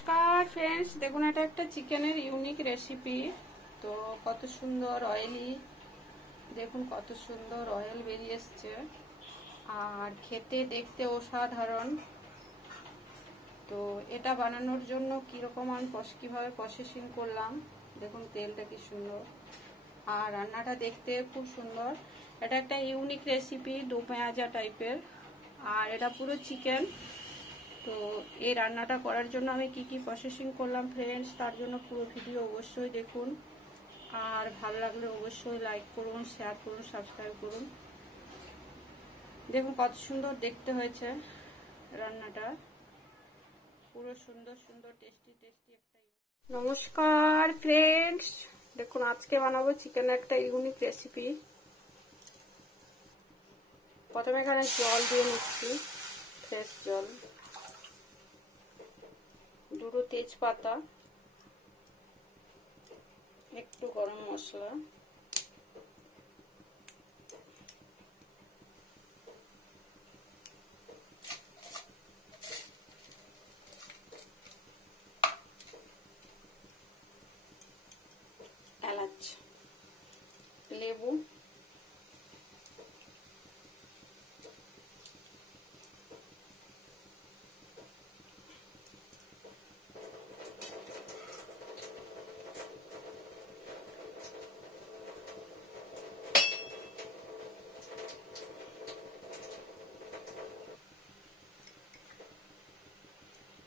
নমস্কার ফ্রেন্ডস, দেখুন এটা একটা চিকেনের ইউনিক রেসিপি। তো কত সুন্দর অয়েলি, দেখুন কত সুন্দর অয়েল বেরিয়ে এসছে আর খেতে দেখতে অসাধারণ। তো এটা বানানোর জন্য কীরকম আমি কীভাবে প্রসেসিং করলাম দেখুন, তেলটা কি সুন্দর আর রান্নাটা দেখতে খুব সুন্দর। এটা একটা ইউনিক রেসিপি, দো পেঁয়াজা টাইপের, আর এটা পুরো চিকেন। তো এই রান্নাটা করার জন্য আমি কি কি প্রসেসিং করলাম ফ্রেন্ডস, তার জন্য পুরো ভিডিও অবশ্যই দেখুন। আর ভালো লাগলে অবশ্যই লাইক করুন, শেয়ার করুন, সাবস্ক্রাইব করুন। দেখুন কত সুন্দর দেখতে হয়েছে রান্নাটা, পুরো সুন্দর সুন্দর টেস্টি টেস্টি একটা। নমস্কার ফ্রেন্ডস, দেখুন আজকে বানাবো চিকেনের একটা ইউনিক রেসিপি। প্রথমে এখানে জল দিয়ে নিচ্ছি, ফ্রেশ জল, দুটো তেজপাতা, একটু গরম মশলা, এলাচ, লেবু,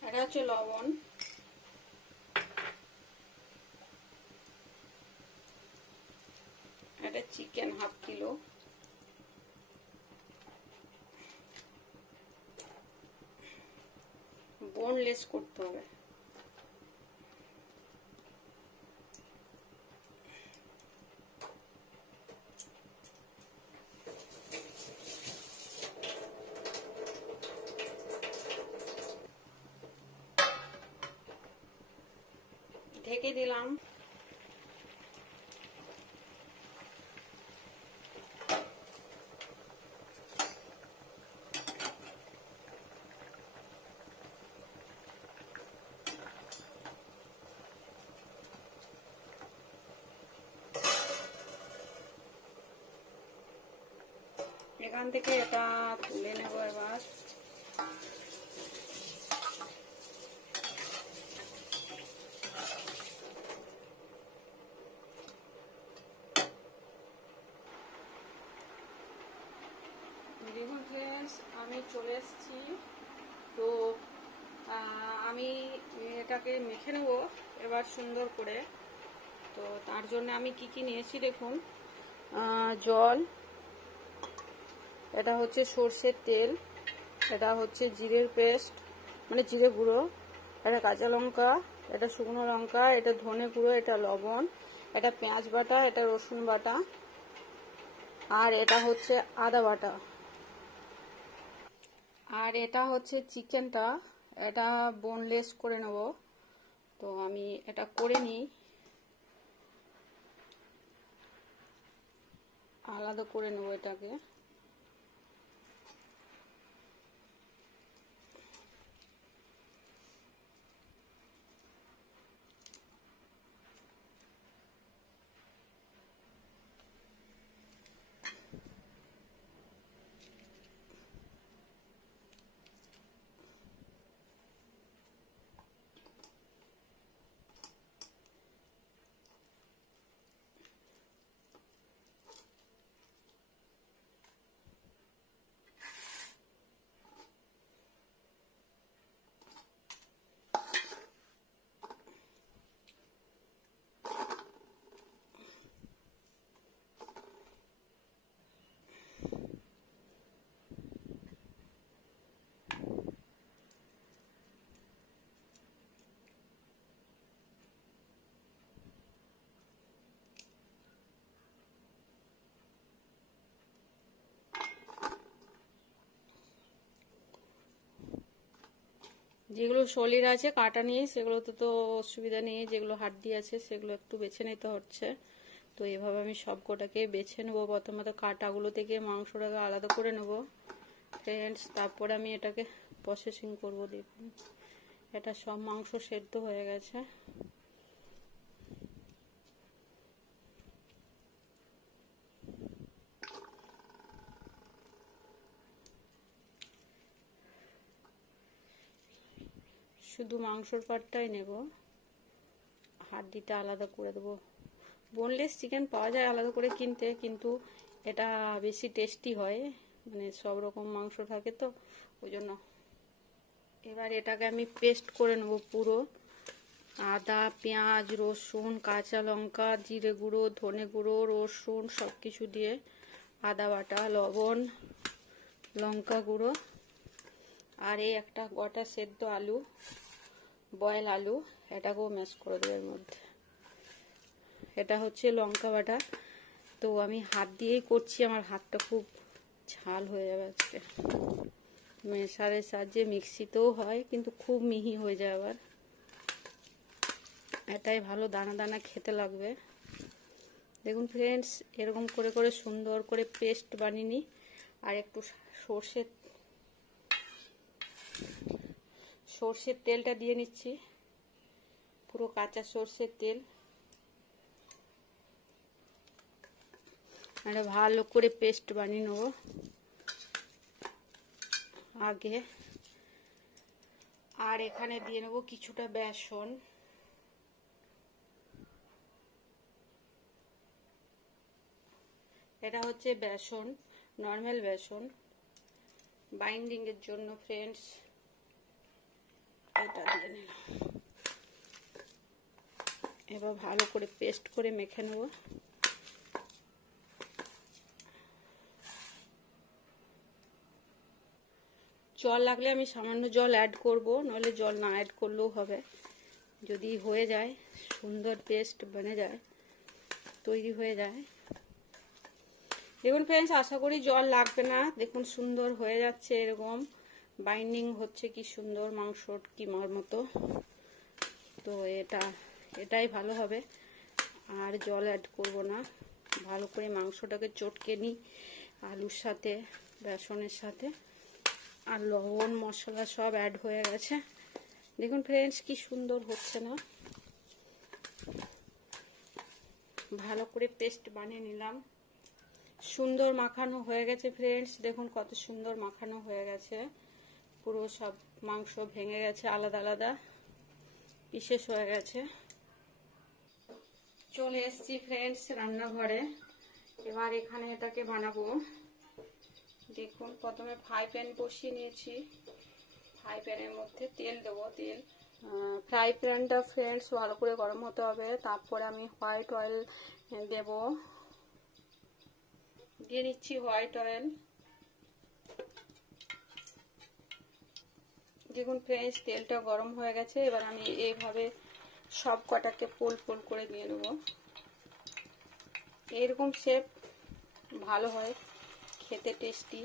এটা হচ্ছে লবণ, এটা চিকেন হাফ কিলো, বোনলেস করতে হবে। ঢেকে দিলাম। এখান থেকে এটা তুলে নেব এবার। দেখুন ফ্রেন্ডস, আমি চলে এসেছি। তো আমি এটাকে মেখে নেব এবার সুন্দর করে। তো তার জন্য আমি কি কি নিয়েছি দেখুন, জল, এটা হচ্ছে সর্ষের তেল, এটা হচ্ছে জিরের পেস্ট মানে জিরে গুঁড়ো, এটা কাঁচা লঙ্কা, এটা শুকনো লঙ্কা, এটা ধনে গুঁড়ো, এটা লবণ, এটা পেঁয়াজ বাটা, এটা রসুন বাটা, আর এটা হচ্ছে আদা বাটা, আর এটা হচ্ছে চিকেনটা, এটা বোনলেস করে নেব। তো আমি এটা করে নিই, আলাদা করে নেব এটাকে। যেগুলো শরীর আছে কাটা নিয়ে সেগুলোতে তো অসুবিধা নেই, যেগুলো হাড্ডি আছে সেগুলো একটু বেছে নিতে হচ্ছে। তো এভাবে আমি সব কটাকে বেছে নেবো। প্রথমত কাটাগুলো থেকে মাংসটাকে আলাদা করে নেব ফ্রেন্ডস, তারপরে আমি এটাকে প্রসেসিং করব। দেখুন এটা সব মাংস সেদ্ধ হয়ে গেছে। শুধু মাংসর পাটটাই নেব, হাড্ডিটা আলাদা করে দেবো। বোনলেস চিকেন পাওয়া যায় আলাদা করে কিনতে, কিন্তু এটা বেশি টেস্টি হয়, মানে সব রকম মাংস থাকে তো ওই জন্য। এবার এটাকে আমি পেস্ট করে নেব পুরো। আদা, পেঁয়াজ, রসুন, কাঁচা লঙ্কা, জিরে গুঁড়ো, ধনে গুঁড়ো, রসুন সব কিছু দিয়ে, আদা বাটা, লবণ, লঙ্কা গুঁড়ো, আর এই একটা গোটা সেদ্ধ আলু, বয়েল আলু, এটাকেও ম্যাশ করে দেবো এর মধ্যে। এটা হচ্ছে লঙ্কা বাটা, তো আমি হাত দিয়েই করছি, আমার হাতটা খুব ঝাল হয়ে যাবে আজকে। মেশারের সাহায্যে মিক্সিতেও হয়, কিন্তু খুব মিহি হয়ে যায় আবার। এটাই ভালো, দানা দানা খেতে লাগবে। দেখুন ফ্রেন্ডস, এরকম করে করে সুন্দর করে পেস্ট বানিয়ে নিই। আর একটু সর্ষের তেলটা দিয়ে নিচ্ছি, পুরো কাঁচা সর্ষের তেল। এটা ভালো করে পেস্ট বানিয়ে নেব আগে। আর এখানে দিয়ে নেব কিছুটা বেসন। এটা হচ্ছে বেসন, নর্মাল বেসন, বাইন্ডিং এর জন্য ফ্রেন্ডস। এটা দিয়ে নিলাম। এবার ভালো করে পেস্ট করে মেখে নেব। জল লাগলে আমি সামান্য জল অ্যাড করব, নইলে জল না অ্যাড করলেও হবে। যদি হয়ে যায়, সুন্দর পেস্ট বনে যায়, তৈরি হয়ে যায়। দেখুন ফ্রেন্ডস, আশা করি জল লাগবে না। দেখুন সুন্দর হয়ে যাচ্ছে, এরকম বাইন্ডিং হচ্ছে, কি সুন্দর মাংসর কিমার মতো। তো এটাই ভালো হবে, আর জল অ্যাড করব না। ভালো করে মাংসটাকে চটকে নিই আলুর সাথে, বেসনের সাথে, আর লবণ মশলা সব অ্যাড হয়ে গেছে। দেখুন ফ্রেন্ডস, কি সুন্দর হচ্ছে না। ভালো করে পেস্ট বানিয়ে নিলাম, সুন্দর মাখানো হয়ে গেছে ফ্রেন্ডস। দেখুন কত সুন্দর মাখানো হয়ে গেছে, পুরো সব মাংস ভেঙে গেছে, আলাদা আলাদা পিসেস হয়ে গেছে। চলে এসেছি ফ্রেন্ডস রান্নাঘরে। এবার এখানে এটাকে বানাবো। দেখুন প্রথমে ফ্রাই প্যান বসিয়ে নিয়েছি, ফ্রাই প্যানের মধ্যে তেল দেবো। তেল ফ্রাই প্যানটা ফ্রেন্ডস ভালো করে গরম হতে হবে। তারপরে আমি হোয়াইট অয়েল দেব, দিয়ে নিচ্ছি হোয়াইট অয়েল। দেখুন ফ্রেন্ডস, তেলটা গরম হয়ে গেছে। এবার আমি এইভাবে সব কটাকে পোল পোল করে দিয়ে নেব। এরকম শেপ ভালো হয়, খেতে টেস্টি।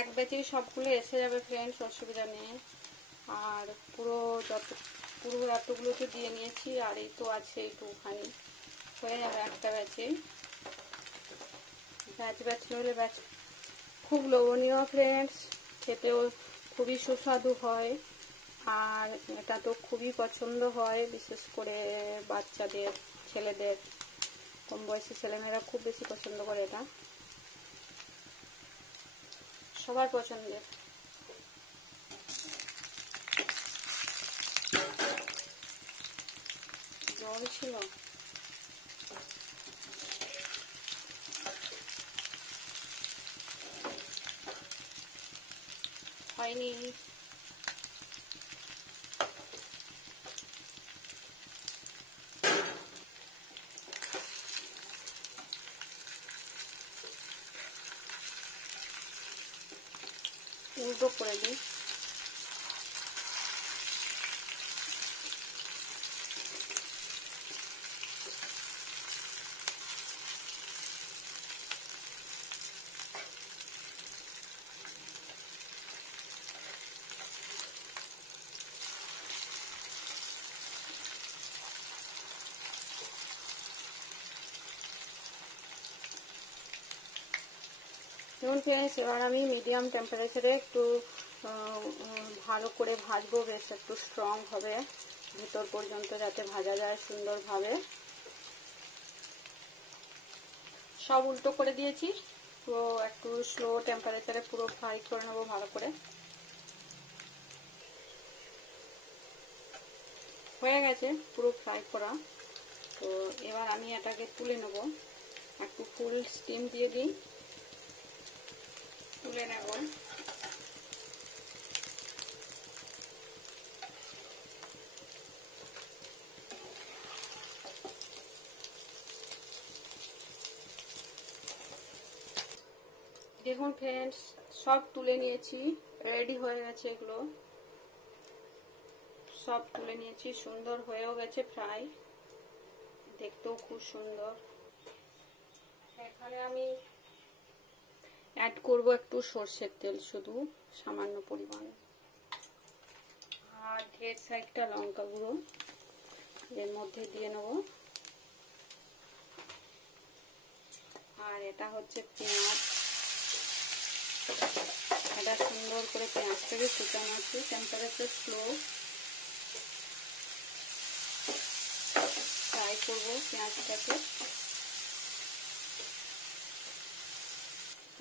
এক ব্যাচে সবগুলো এসে যাবে ফ্রেন্ডস, অসুবিধা নেই। আর পুরো এতগুলো তো দিয়ে নিয়েছি, আর এই তো আছে একটুখানি, হয়ে যাবে একটা ব্যাচে। ব্যাচ হলে ব্যাচ খুব লোভনীয় ফ্রেন্ডস, খেতেও খুবই সুস্বাদু হয়। আর এটা তো খুবই পছন্দ হয়, বিশেষ করে বাচ্চাদের, ছেলেদের, কম বয়সী ছেলেমেয়েরা খুব বেশি পছন্দ করে এটা, সবার পছন্দের। জল ছিল, হয়নি। উল্টো করে দিই। দেখুন ফ্রেন্ডস, এবার আমি মিডিয়াম টেম্পারেচারে একটু ভালো করে ভাজবো, বেশ একটু স্ট্রং হবে ভিতর পর্যন্ত যাতে ভাজা যায় সুন্দরভাবে। সব উল্টো করে দিয়েছি, তো একটু স্লো টেম্পারেচারে পুরো ফ্রাই করে নেবো ভালো করে। হয়ে গেছে পুরো ফ্রাই করা, তো এবার আমি এটাকে তুলে নেব। একটু ফুল স্টিম দিয়ে দিই, তুলে নেব। দেখুন ফ্রেন্ডস, সব তুলে নিয়েছি, রেডি হয়ে গেছে এগুলো সব তুলে নিয়েছি, সুন্দর হয়েও গেছে ফ্রাই, দেখতেও খুব সুন্দর। এখানে আমি অ্যাড করব একটু সরষের তেল, শুধু সামান্য পরিমাণে, আর ঢের সাইডটা লঙ্কা গুঁড়ো এর মধ্যে দিয়ে নেব। আর এটা হচ্ছে পেঁয়াজ, এটা সুন্দর করে পেঁয়াজটাকে শুকানো আছে, টেম্পারেচার স্লো ফ্রাই করবো পেঁয়াজটাকে।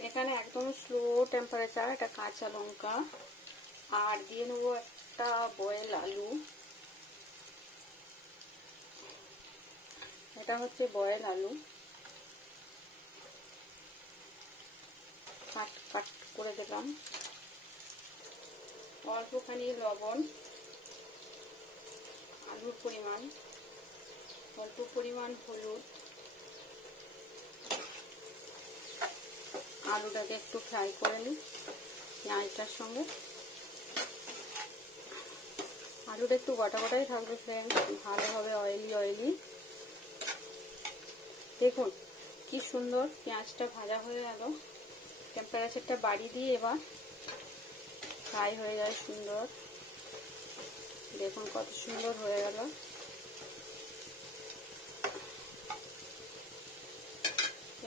এখানে একদম স্লো টেম্পারেচার, এটা কাঁচা লঙ্কা, আর দিয়ে নেবো একটা বয়েল আলু, এটা হচ্ছে বয়েল আলু, কাট কাট করে দিলাম। অল্পখানি লবণ, আলুর পরিমাণ, অল্প পরিমাণ হলুদ, আলুটাকে একটু ফ্রাই করে নিই পেঁয়াজটার সঙ্গে। আলুটা একটু গোটা গোটাই থাকবে ফ্রেন্ডস, ভালো হবে অয়েলি অয়েলি। দেখুন কি সুন্দর পেঁয়াজটা ভাজা হয়ে গেল, টেম্পারেচারটা বাড়িয়ে দিয়ে এবার ফ্রাই হয়ে যায় সুন্দর। দেখুন কত সুন্দর হয়ে গেল।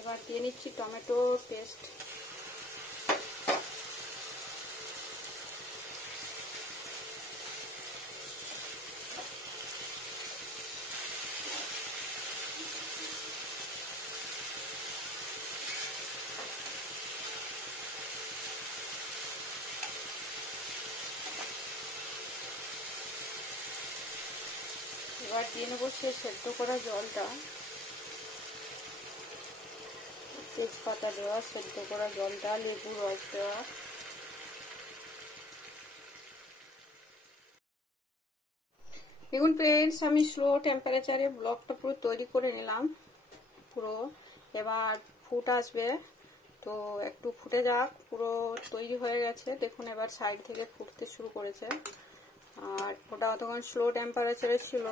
এবার দিয়ে নিচ্ছি টমেটো পেস্ট, এবার দিয়ে নেবো সে সেদ্ধ করা জলটা, তেজপাতা দেওয়া, সেদ্ধ করা জলটা, লেবু রস দেওয়া। দেখুন ফ্রেন্ডস, আমি স্লো টেম্পারেচারে ব্লকটা পুরো তৈরি করে নিলাম পুরো। এবার ফুট আসবে, তো একটু ফুটে যাক, পুরো তৈরি হয়ে গেছে। দেখুন এবার সাইড থেকে ফুটতে শুরু করেছে, আর ওটা অতক্ষণ স্লো টেম্পারেচারে ছিল,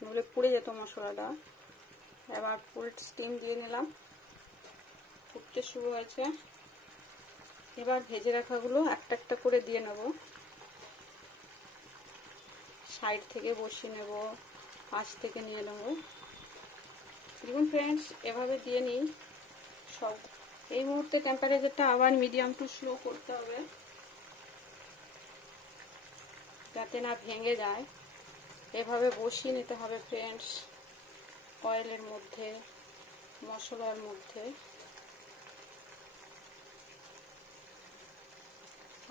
নইলে পুড়ে যেত মশলাটা। এবার ফুল স্টিম দিয়ে নিলাম, ফুটতে শুরু হয়েছে। এবার ভেজে রাখাগুলো একটা একটা করে দিয়ে নেব, সাইড থেকে বসিয়ে নেব, পাশ থেকে নিয়ে নেব। দেখুন ফ্রেন্ডস, এভাবে দিয়ে নিই সব। এই মুহূর্তে টেম্পারেচারটা আবার মিডিয়াম টু স্লো করতে হবে, যাতে না ভেঙে যায়। এভাবে বসিয়ে নিতে হবে ফ্রেন্ডস, অয়েলের মধ্যে, মশলার মধ্যে।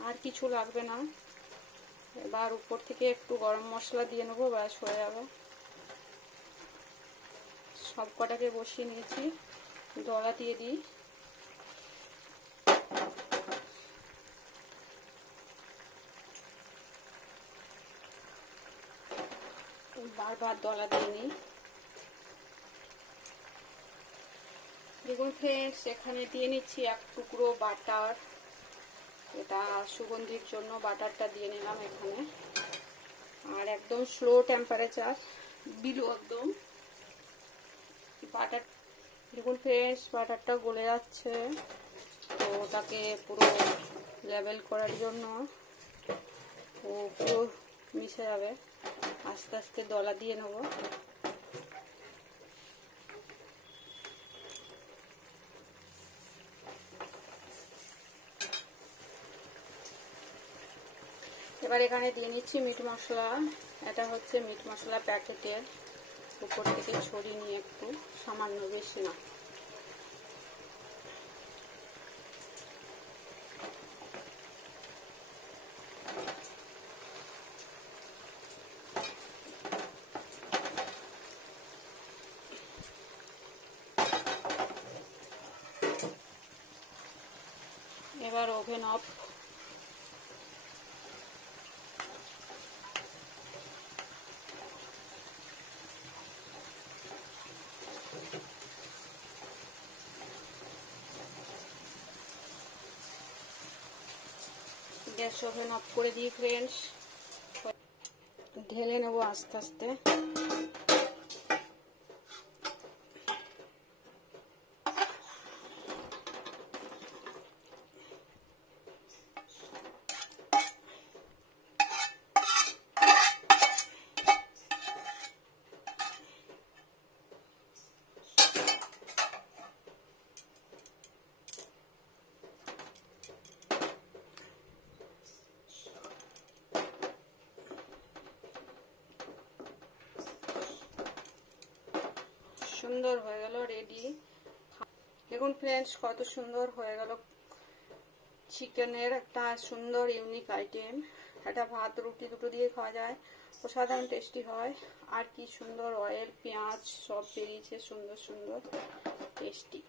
আর কিছু লাগবে না। এবার উপর থেকে একটু গরম মশলা দিয়ে নেবো, ব্যাস হয়ে যাবে। সব কটাকে বসিয়ে নিয়েছি, ডলা দিয়ে দিই। বারবার ডলা দিয়ে নিই। দেখুন ফ্রেন্ডস, এখানে দিয়ে নিচ্ছি এক টুকরো বাটার, এটা সুগন্ধির জন্য বাটারটা দিয়ে নিলাম এখানে। আর একদম স্লো টেম্পারেচার, বিলো একদম বাটার। দেখুন ফ্রেন্ডস, বাটারটা গলে যাচ্ছে, তো ওটাকে পুরো লেবেল করার জন্য ও পুরো মিশে যাবে, আস্তে আস্তে দলা দিয়ে নেব। এবার এখানে দিয়ে নিচ্ছি মিট মশলা। এটা হচ্ছে মিট মশলা প্যাকেটের, উপর থেকে ছড়িয়ে নিয়ে একটু সামান্য, বেশি না। এবার oven of. Gas oven of করে দিই ফ্রেন্ডস। ঢেলে নেবো আস্তে আস্তে। সুন্দর হয়ে গেল, রেডি। দেখুন ফ্রেন্ডস কত সুন্দর হয়ে গেল চিকেনের একটা সুন্দর ইউনিক আইটেম। এটা ভাত রুটি দুটো দিয়ে খাওয়া যায়, অসাধারণ টেস্টি হয়। আর কি সুন্দর অয়েল পেঁয়াজ সব বেরিয়েছে, সুন্দর সুন্দর টেস্টি।